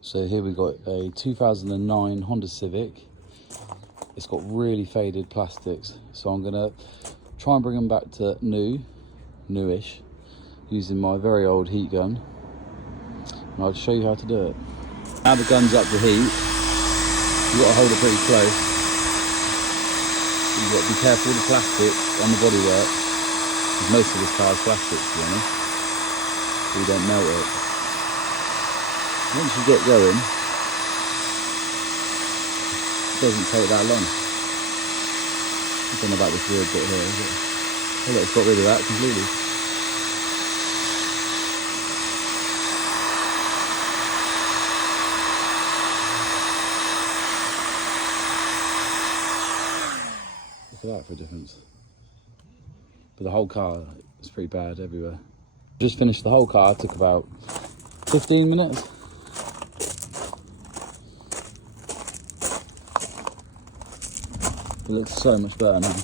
So here we got a 2009 Honda Civic. It's got really faded plastics, so I'm gonna try and bring them back to newish, using my very old heat gun. And I'll show you how to do it. Now the gun's up to heat, you've got to hold it pretty close. You've got to be careful with the plastic on the bodywork, because most of this car is plastic, to be honest, so you don't melt it. Once you get going, it doesn't take that long. I don't know about this weird bit here, is it? Oh look, it's got rid of that completely. Look at that for a difference. But the whole car is pretty bad everywhere. Just finished the whole car, took about 15 minutes. It looks so much better now.